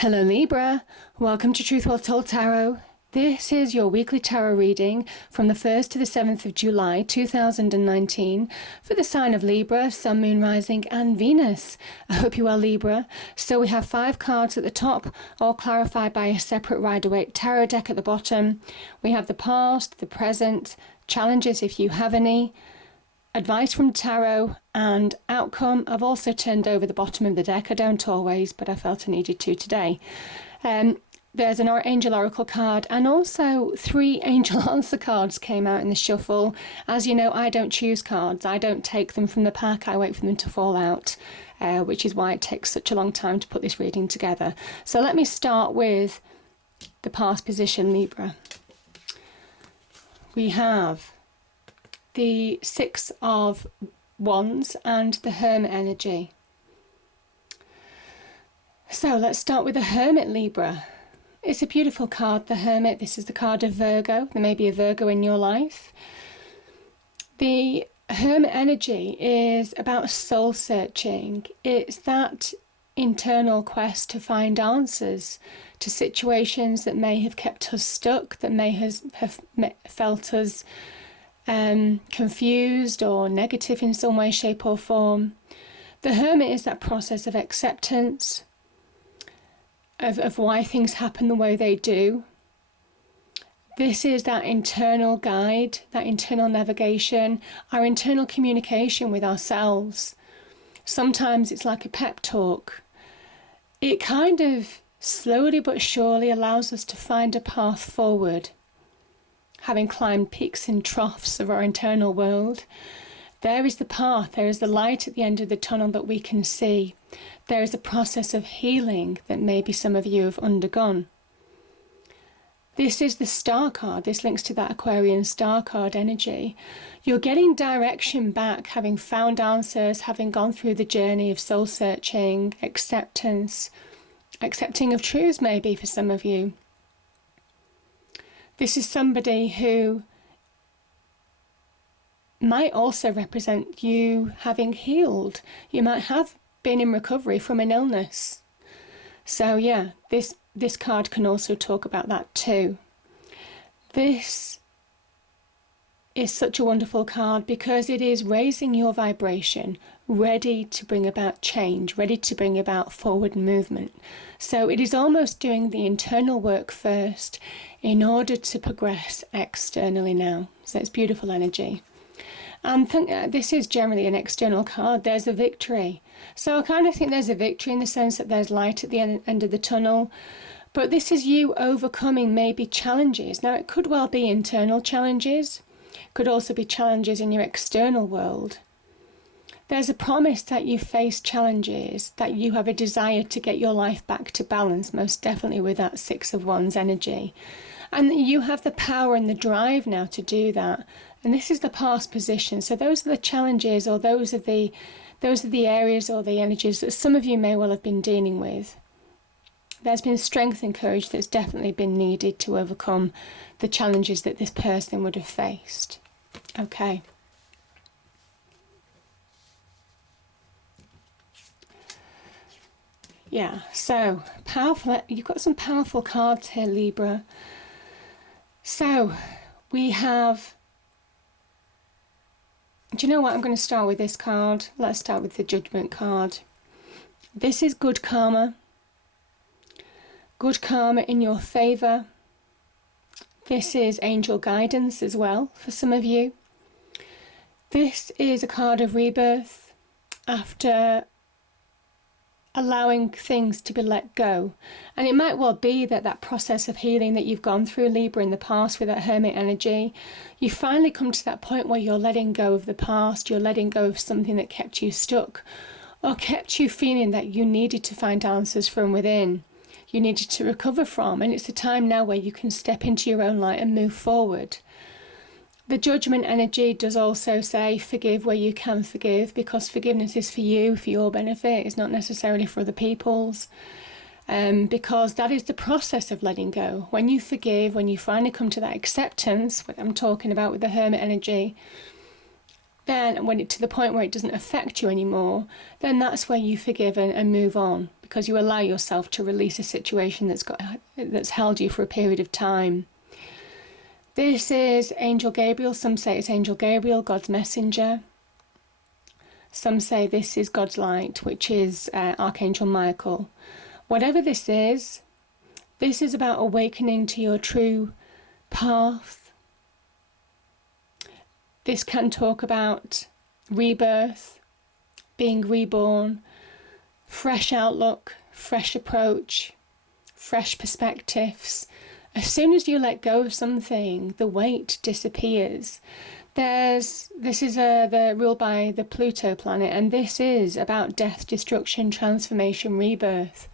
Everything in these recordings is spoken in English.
Hello Libra, welcome to Truth Well Told Tarot. This is your weekly tarot reading from the 1st to the 7th of July 2019 for the sign of Libra, Sun, Moon, Rising and Venus. I hope you're well, Libra. So we have 5 cards at the top, all clarified by a separate Rider-Waite tarot deck at the bottom. We have the past, the present, challenges if you have any, advice from tarot and outcome. I've also turned over the bottom of the deck. I don't always, but I felt I needed to today. There's an Angel Oracle card and also 3 Angel Answer cards came out in the shuffle. As you know, I don't choose cards. I don't take them from the pack. I wait for them to fall out, which is why it takes such a long time to put this reading together. So let me start with the past position, Libra. We have the 6 of Wands and the Hermit energy. So let's start with the Hermit, Libra. It's a beautiful card, the Hermit. This is the card of Virgo. There may be a Virgo in your life. The Hermit energy is about soul searching. It's that internal quest to find answers to situations that may have kept us stuck, that may have felt us confused or negative in some way, shape or form. The Hermit is that process of acceptance, of why things happen the way they do. This is that internal guide, that internal navigation, our internal communication with ourselves. Sometimes it's like a pep talk. It kind of slowly but surely allows us to find a path forward. Having climbed peaks and troughs of our internal world, there is the path, there is the light at the end of the tunnel that we can see. There is a process of healing that maybe some of you have undergone. This is the Star card. This links to that Aquarian Star card energy. You're getting direction back, having found answers, having gone through the journey of soul searching, acceptance, accepting of truths maybe for some of you. This is somebody who might also represent you having healed. You might have been in recovery from an illness. So yeah, this card can also talk about that too. This is such a wonderful card because it is raising your vibration, ready to bring about change, ready to bring about forward movement. So it is almost doing the internal work first in order to progress externally now. So it's beautiful energy. And this is generally an external card. There's a victory. So I kind of think there's a victory in the sense that there's light at the end of the tunnel. But this is you overcoming maybe challenges. Now it could well be internal challenges. It could also be challenges in your external world. There's a promise that you face challenges, that you have a desire to get your life back to balance, most definitely with that 6 of Wands energy. And you have the power and the drive now to do that. And this is the past position. So those are the challenges, or those are the areas or the energies that some of you may well have been dealing with. There's been strength and courage that's definitely been needed to overcome the challenges that this person would have faced. Okay. Yeah, so powerful. You've got some powerful cards here, Libra. So we have, do you know what? I'm going to start with this card. Let's start with the Judgment card. This is good karma. Good karma in your favour. This is angel guidance as well for some of you. This is a card of rebirth after allowing things to be let go. And it might well be that that process of healing that you've gone through, Libra, in the past with that Hermit energy, you finally come to that point where you're letting go of the past, you're letting go of something that kept you stuck or kept you feeling that you needed to find answers from within, you needed to recover from. And it's a time now where you can step into your own light and move forward. The Judgment energy does also say forgive where you can forgive, because forgiveness is for you, for your benefit. It's not necessarily for other people's. Because that is the process of letting go. When you forgive, when you finally come to that acceptance, what I'm talking about with the Hermit energy, then when to the point where it doesn't affect you anymore, then that's where you forgive and move on, because you allow yourself to release a situation that's held you for a period of time. This is Angel Gabriel. Some say it's Angel Gabriel, God's messenger. Some say this is God's light, which is Archangel Michael. Whatever this is about awakening to your true path. This can talk about rebirth, being reborn, fresh outlook, fresh approach, fresh perspectives. As soon as you let go of something, the weight disappears. This is ruled by the Pluto planet, and this is about death, destruction, transformation, rebirth.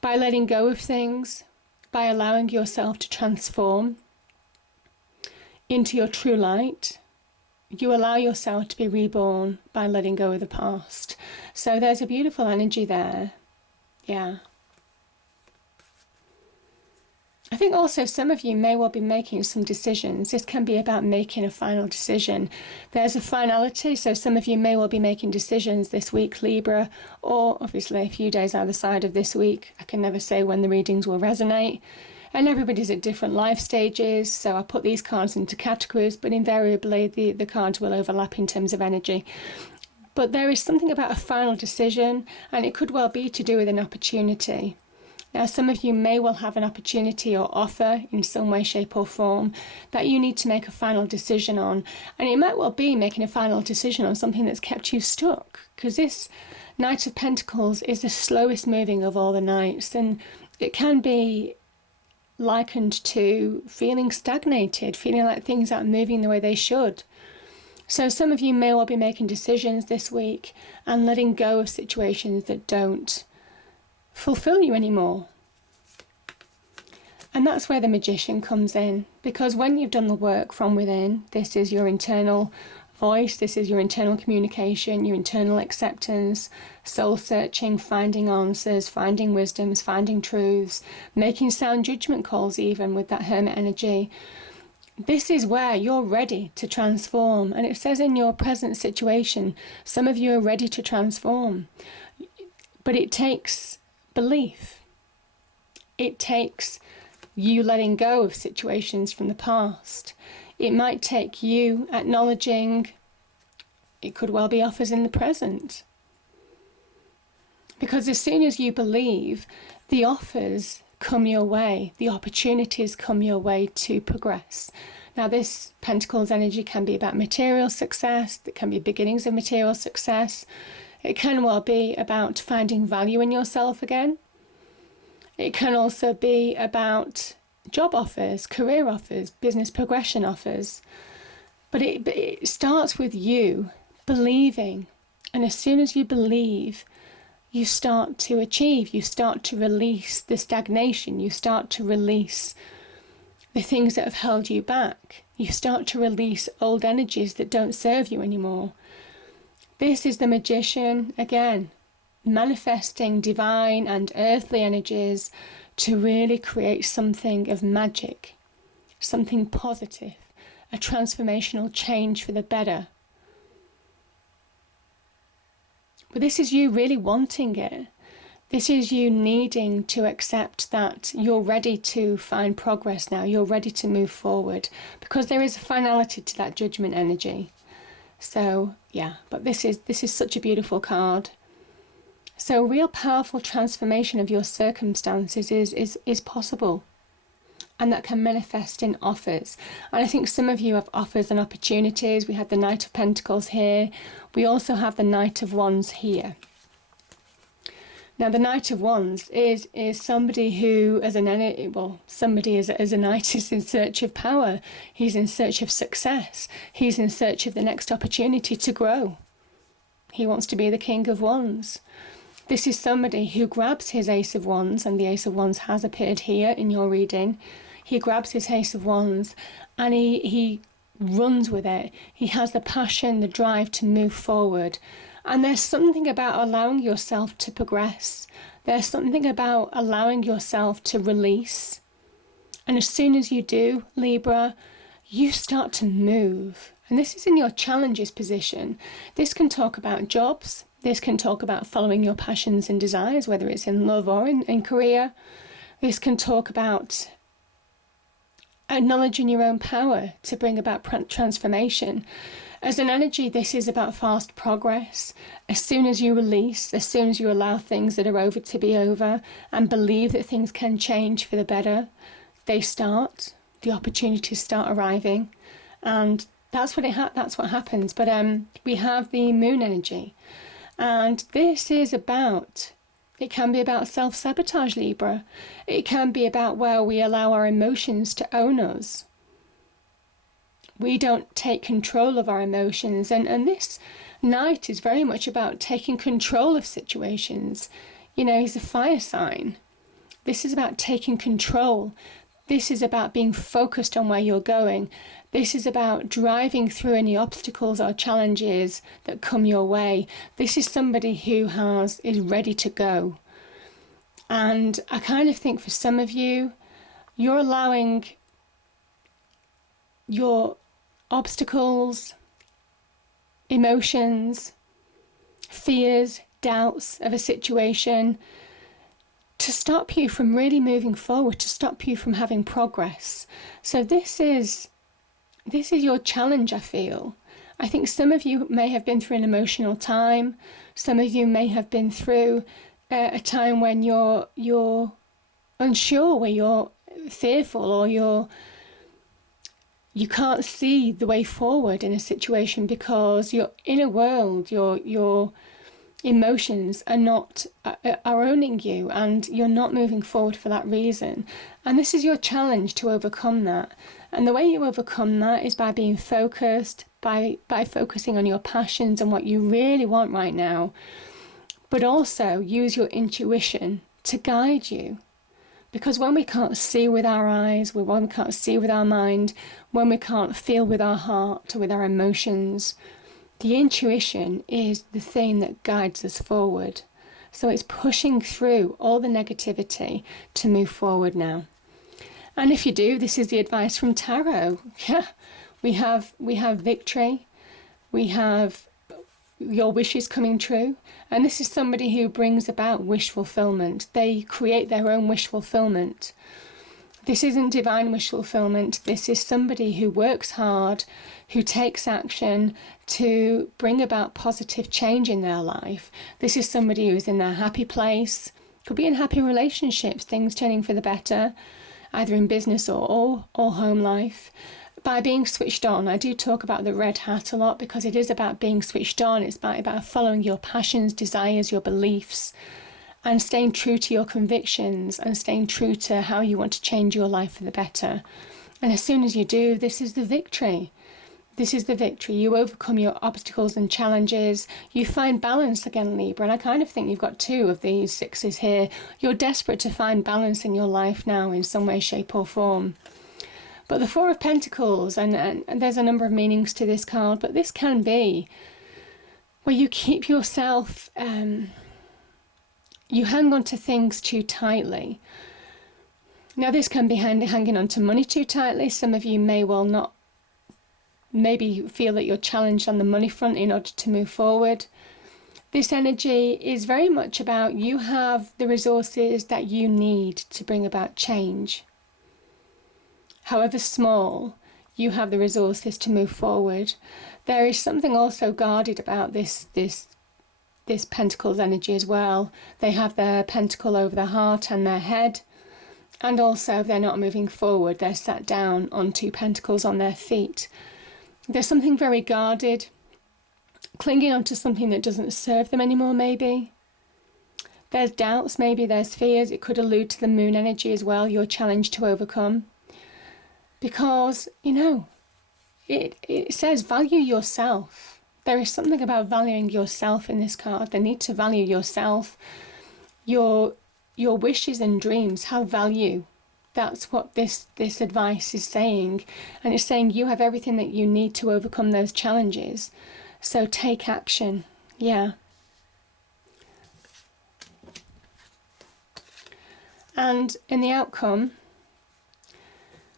By letting go of things, by allowing yourself to transform into your true light, you allow yourself to be reborn by letting go of the past. So there's a beautiful energy there. Yeah. I think also some of you may well be making some decisions. This can be about making a final decision. There's a finality, so some of you may well be making decisions this week, Libra, or obviously a few days either side of this week. I can never say when the readings will resonate. And everybody's at different life stages, so I put these cards into categories, but invariably the cards will overlap in terms of energy. But there is something about a final decision, and it could well be to do with an opportunity. Now, some of you may well have an opportunity or offer in some way, shape or form that you need to make a final decision on. And it might well be making a final decision on something that's kept you stuck, because this Knight of Pentacles is the slowest moving of all the knights, and it can be likened to feeling stagnated, feeling like things aren't moving the way they should. So some of you may well be making decisions this week and letting go of situations that don't fulfill you anymore. And that's where the Magician comes in, because when you've done the work from within, this is your internal voice, this is your internal communication, your internal acceptance, soul searching, finding answers, finding wisdoms, finding truths, making sound judgment calls, even with that Hermit energy. This is where you're ready to transform. And it says in your present situation, some of you are ready to transform. But it takes belief. It takes you letting go of situations from the past. It might take you acknowledging, it could well be offers in the present. Because as soon as you believe, the offers come your way, the opportunities come your way to progress. Now, this Pentacles energy can be about material success, it can be beginnings of material success. It can well be about finding value in yourself again. It can also be about job offers, career offers, business progression offers. But it starts with you believing. And as soon as you believe, you start to achieve, you start to release the stagnation, you start to release the things that have held you back. You start to release old energies that don't serve you anymore. This is the Magician, again, manifesting divine and earthly energies to really create something of magic, something positive, a transformational change for the better. But this is you really wanting it. This is you needing to accept that you're ready to find progress now, you're ready to move forward, because there is a finality to that Judgment energy. So yeah, but this is such a beautiful card. So real powerful transformation of your circumstances is possible, and that can manifest in offers. And I think some of you have offers and opportunities. We had the Knight of Pentacles here. We also have the Knight of Wands here. Now, the Knight of Wands is somebody who, as a knight is in search of power. He's in search of success. He's in search of the next opportunity to grow. He wants to be the King of Wands. This is somebody who grabs his Ace of Wands, and the Ace of Wands has appeared here in your reading. He grabs his Ace of Wands and he runs with it. He has the passion, the drive to move forward. And there's something about allowing yourself to progress. There's something about allowing yourself to release. And as soon as you do, Libra, you start to move. And this is in your challenges position. This can talk about jobs. This can talk about following your passions and desires, whether it's in love or in career. This can talk about acknowledging your own power to bring about transformation. As an energy, this is about fast progress. As soon as you release, as soon as you allow things that are over to be over and believe that things can change for the better, the opportunities start arriving. And that's what happens. But we have the moon energy. And this is about, it can be about self-sabotage, Libra. It can be about where we allow our emotions to own us. We don't take control of our emotions. And this Knight is very much about taking control of situations. You know, he's a fire sign. This is about taking control. This is about being focused on where you're going. This is about driving through any obstacles or challenges that come your way. This is somebody who is ready to go. And I kind of think for some of you, you're allowing your obstacles, emotions, fears, doubts of a situation to stop you from really moving forward, to stop you from having progress. So this is your challenge, I feel. I think some of you may have been through an emotional time. Some of you may have been through a time when you're unsure, where you're fearful, or you can't see the way forward in a situation because your inner world, your emotions are owning you, and you're not moving forward for that reason. And this is your challenge to overcome that. And the way you overcome that is by being focused, by focusing on your passions and what you really want right now, but also use your intuition to guide you. Because when we can't see with our eyes, when we can't see with our mind, when we can't feel with our heart or with our emotions, the intuition is the thing that guides us forward. So it's pushing through all the negativity to move forward now. And if you do, this is the advice from Tarot. Yeah, we have victory. We have your wishes coming true. And this is somebody who brings about wish fulfillment. They create their own wish fulfillment. This isn't divine wish fulfillment. This is somebody who works hard, who takes action to bring about positive change in their life. This is somebody who's in their happy place, could be in happy relationships, things turning for the better, either in business or home life. By being switched on, I do talk about the red hat a lot because it is about being switched on. It's about following your passions, desires, your beliefs, and staying true to your convictions and staying true to how you want to change your life for the better. And as soon as you do, this is the victory. This is the victory. You overcome your obstacles and challenges. You find balance again, Libra. And I kind of think you've got two of these sixes here. You're desperate to find balance in your life now in some way, shape or form. But the Four of Pentacles, and there's a number of meanings to this card, but this can be where you keep yourself, you hang on to things too tightly. Now this can be hanging on to money too tightly. Some of you may well not, maybe feel that you're challenged on the money front in order to move forward. This energy is very much about you have the resources that you need to bring about change. However small, you have the resources to move forward. There is something also guarded about this Pentacles energy as well. They have their pentacle over their heart and their head, and also they're not moving forward. They're sat down on two pentacles on their feet. There's something very guarded, clinging onto something that doesn't serve them anymore, maybe. There's doubts, maybe there's fears. It could allude to the moon energy as well, your challenge to overcome. Because, you know, it says value yourself. There is something about valuing yourself in this card. The need to value yourself, your wishes and dreams have value. That's what this advice is saying. And it's saying you have everything that you need to overcome those challenges. So take action. Yeah. And in the outcome,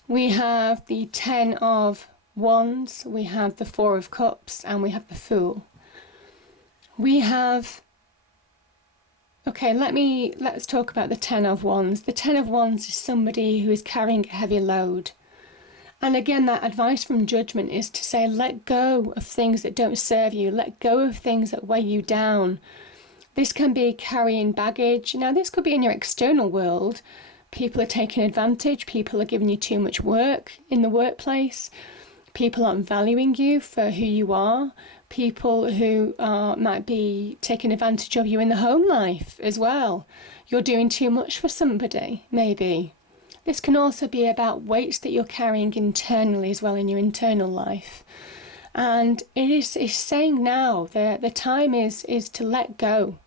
we have the Ten of Wands, we have the Four of Cups, and we have the Fool. We have, okay, let's talk about the Ten of Wands. The Ten of Wands is somebody who is carrying a heavy load. And again, that advice from Judgment is to say, let go of things that don't serve you. Let go of things that weigh you down. This can be carrying baggage. Now, this could be in your external world. People are taking advantage. People are giving you too much work in the workplace. People aren't valuing you for who you are. People who might be taking advantage of you in the home life as well. You're doing too much for somebody, maybe. This can also be about weights that you're carrying internally as well in your internal life. And it's saying now that the time is to let go.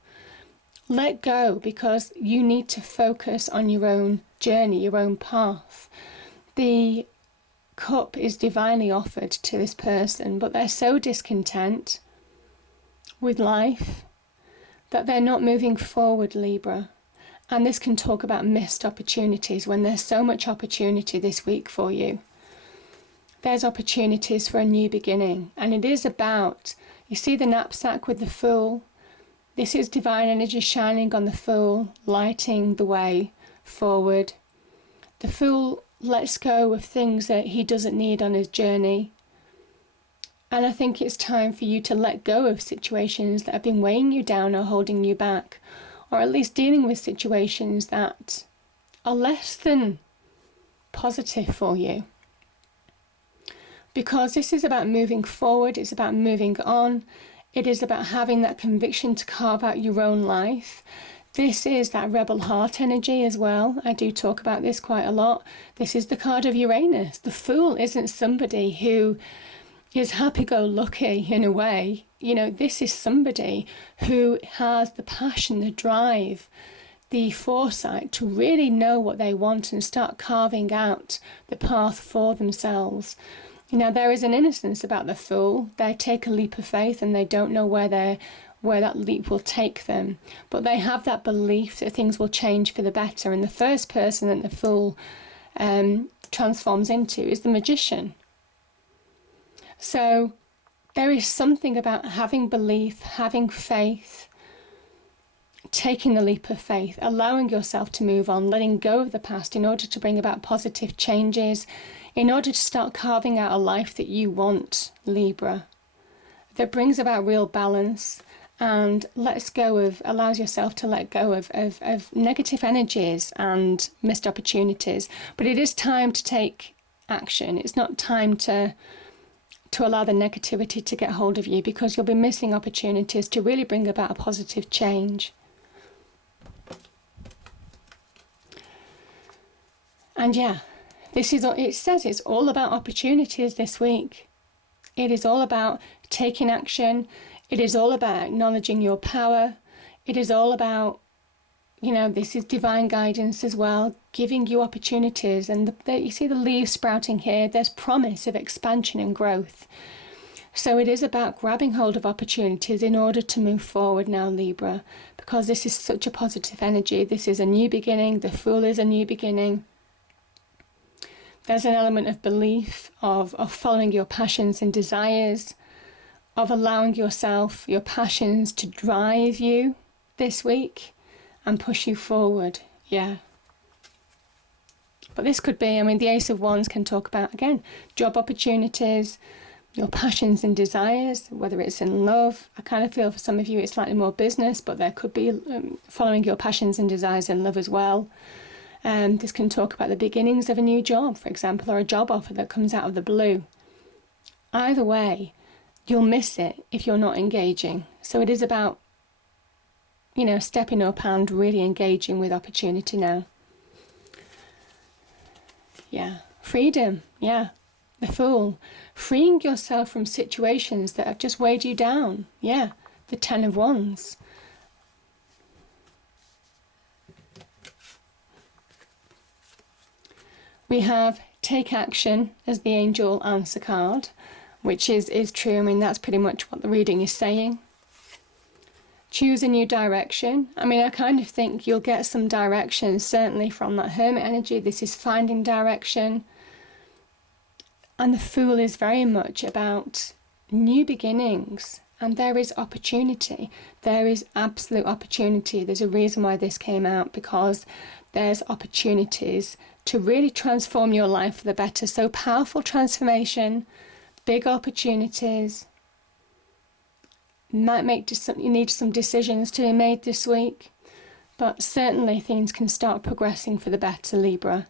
Let go, because you need to focus on your own journey, your own path. The cup is divinely offered to this person, but they're so discontent with life that they're not moving forward, Libra. And this can talk about missed opportunities when there's so much opportunity this week for you. There's opportunities for a new beginning. And it is about, you see the knapsack with the Fool? This is divine energy shining on the Fool, lighting the way forward. The Fool lets go of things that he doesn't need on his journey. And I think it's time for you to let go of situations that have been weighing you down or holding you back, or at least dealing with situations that are less than positive for you. Because this is about moving forward, it's about moving on, it is about having that conviction to carve out your own life. This is that rebel heart energy as well. I do talk about this quite a lot. This is the card of Uranus. The Fool isn't somebody who is happy-go-lucky in a way. You know, this is somebody who has the passion, the drive, the foresight to really know what they want and start carving out the path for themselves. You know, there is an innocence about the Fool. They take a leap of faith and they don't know where that leap will take them. But they have that belief that things will change for the better. And the first person that the Fool transforms into is the Magician. So there is something about having belief, having faith, taking the leap of faith, allowing yourself to move on, letting go of the past in order to bring about positive changes, in order to start carving out a life that you want, Libra, that brings about real balance and allows yourself to let go of negative energies and missed opportunities. But it is time to take action. It's not time to allow the negativity to get hold of you, because you'll be missing opportunities to really bring about a positive change. And yeah, it says it's all about opportunities this week. It is all about taking action. It is all about acknowledging your power. It is all about, you know, this is divine guidance as well, giving you opportunities. And you see the leaves sprouting here. There's promise of expansion and growth. So it is about grabbing hold of opportunities in order to move forward now, Libra, because this is such a positive energy. This is a new beginning. The Fool is a new beginning. There's an element of belief, of following your passions and desires, of allowing yourself, your passions to drive you this week and push you forward. Yeah. But this could be, I mean, the Ace of Wands can talk about, again, job opportunities, your passions and desires, whether it's in love. I kind of feel for some of you it's slightly more business, but there could be following your passions and desires in love as well. This can talk about the beginnings of a new job, for example, or a job offer that comes out of the blue. Either way, you'll miss it if you're not engaging. So it is about, you know, stepping up and really engaging with opportunity now. Yeah. Freedom. Yeah. The Fool. Freeing yourself from situations that have just weighed you down. Yeah. The Ten of Wands. We have Take Action as the Angel Answer card, which is true. I mean, that's pretty much what the reading is saying. Choose a new direction. I mean, I kind of think you'll get some direction, certainly from that Hermit energy. This is finding direction. And the Fool is very much about new beginnings. And there is opportunity. There is absolute opportunity. There's a reason why this came out, because there's opportunities to really transform your life for the better. So powerful transformation, big opportunities. You need some decisions to be made this week. But certainly things can start progressing for the better, Libra.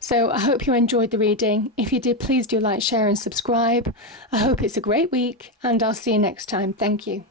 So I hope you enjoyed the reading. If you did, please do like, share and subscribe. I hope it's a great week, and I'll see you next time. Thank you.